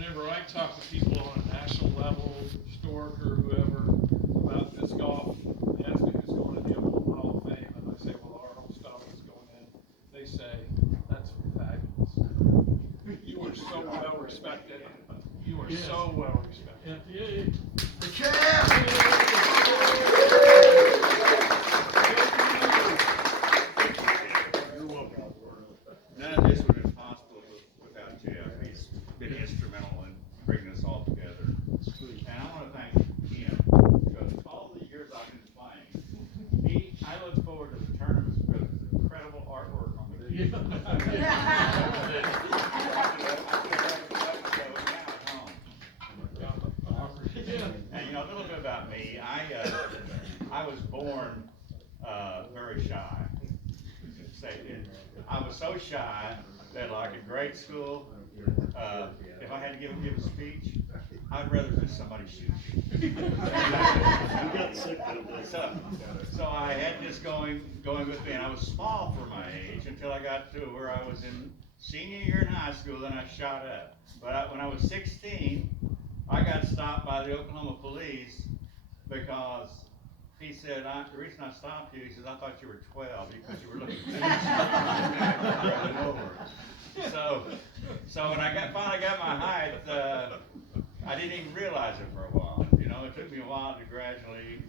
whenever I talk to people on a national level, Stork or whoever, about disc golf, they ask me who's going to the Oklahoma Hall of Fame, and I say, well, our whole stuff is going in. They say, that's fabulous. You are so well respected. You are so well respected. FDA. The champ! None of this would have been possible without Jeff. He's been instrumental in bringing us all together. And I want to thank him because all the years I've been playing, I look forward to the tournaments because of the incredible artwork on the key. And you know, a little bit about me. I was born very shy. I was so shy that, like in grade school, if I had to give a speech, I'd rather just somebody shoot me. So I had this going with me, and I was small for my age until I got to where I was in senior year in high school. Then I shot up. But when I was 16, I got stopped by the Oklahoma police because he said, the reason I stopped you, he says, I thought you were 12 because you were looking So when I finally got my height, I didn't even realize it for a while. You know, it took me a while to gradually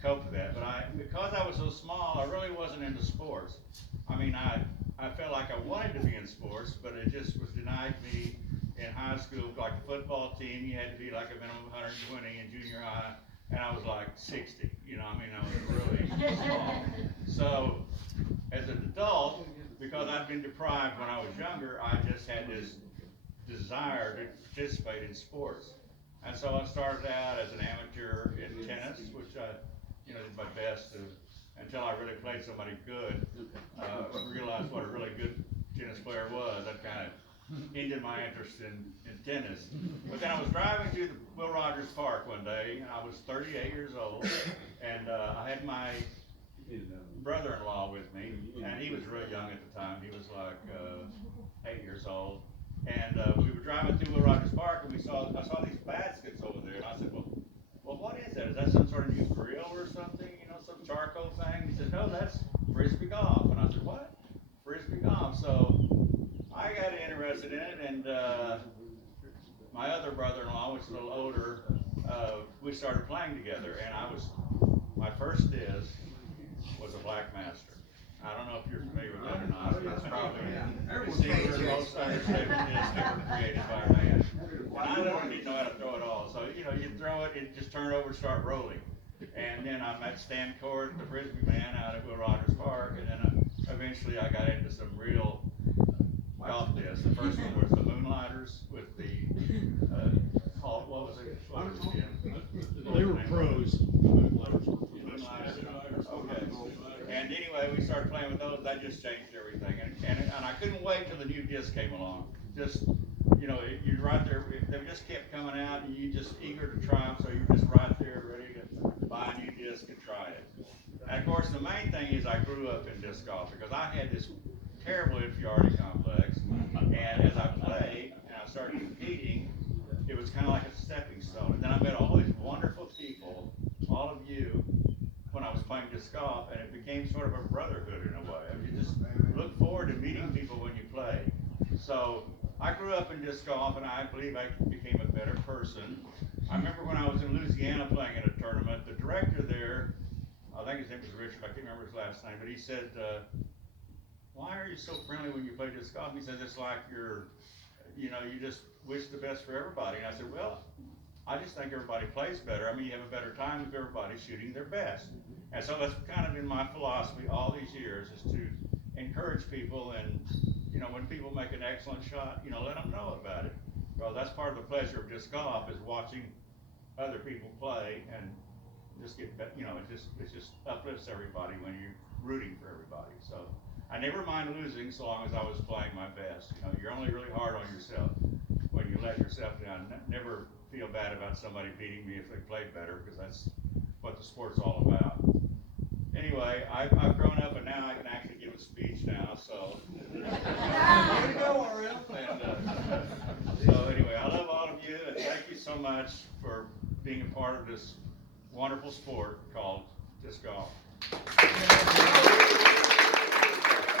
cope with that. But because I was so small, I really wasn't into sports. I mean, I felt like I wanted to be in sports, but it just was denied me in high school. Like the football team, you had to be like a minimum of 120 in junior high. And I was like 60, you know, I mean, I was really small. So, as an adult, because I'd been deprived when I was younger, I just had this desire to participate in sports. And so I started out as an amateur in tennis, which I, did my best until I really played somebody good, realized what a really good tennis player was. That kind of ended my interest in tennis. But then I was driving through the Will Rogers Park one day, and I was 38 years old, and I had my brother-in-law with me, and he was real young at the time. He was like 8 years old, and we were driving through Will Rogers Park, and I saw these baskets over there, and I said, well, what is that? Is that some sort of new grill or something? Some charcoal thing? He said, no, that's frisbee golf. And I said, what? Frisbee golf. So I got interested in it, and my other brother-in-law, which is a little older, we started playing together, and my first disc was a Black Master. I don't know if you're familiar with that or not, but it's probably the most understated disc ever created by a man. And I didn't know how to throw it all, so you throw it, it just turn over and start rolling. And then I met Stan Cord, the frisbee man, out at Will Rogers Park, and then eventually I got into some real golf discs. The first one was the Moonlighters with the what was it? They were pros. Moonlighters. Okay. And anyway, we started playing with those. That just changed everything. And I couldn't wait till the new disc came along. Just you're right there. They just kept coming out, and you just eager to try them. So you're just right there, ready to buy a new disc and try it. And of course, the main thing is I grew up in disc golf because I had this terrible inferiority complex, and as I played and I started competing, it was kind of like a stepping stone. And then I met all these wonderful people, all of you, when I was playing disc golf, and it became sort of a brotherhood in a way. I mean, you just look forward to meeting people when you play. So I grew up in disc golf, and I believe I became a better person. I remember when I was in Louisiana playing in a tournament, the director there, I think his name was Richard, I can't remember his last name, but he said, why are you so friendly when you play disc golf? He says, it's like you just wish the best for everybody. And I said, well, I just think everybody plays better. I mean, you have a better time if everybody's shooting their best. And so that's kind of been my philosophy all these years, is to encourage people, and, when people make an excellent shot, let them know about it. Well, that's part of the pleasure of disc golf, is watching other people play, and just it just uplifts everybody when you're rooting for everybody. So I never mind losing so long as I was playing my best. You're only really hard on yourself when you let yourself down. Never feel bad about somebody beating me if they played better, because that's what the sport's all about. Anyway, I've grown up, and now I can actually give a speech now, so. Way to go, RL. And, so anyway, I love all much for being a part of this wonderful sport called disc golf.